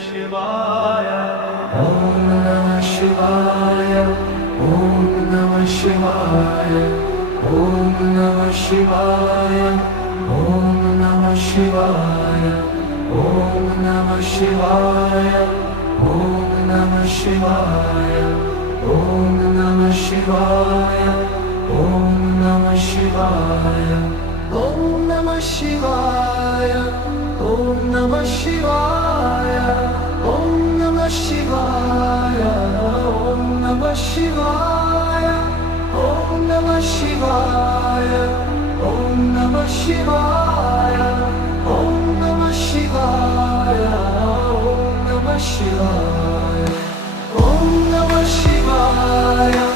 शिवाय ॐ नमः शिवाय ॐ नमः शिवाय ॐ नमः शिवाय ॐ नमः शिवाय ॐ नमः शिवाय ॐ नमः शिवाय ॐ नमः शिवाय ॐ नमः शिवाय ॐ नमः शिवाय ॐ नमः शिवाय ॐ नमः शिवाय ॐ नमः शिवाय ॐ नमः शिवाय ॐ नमः शिवाय ॐ नमः शिवाय ॐ नमः शिवाय ॐ नमः शिवाय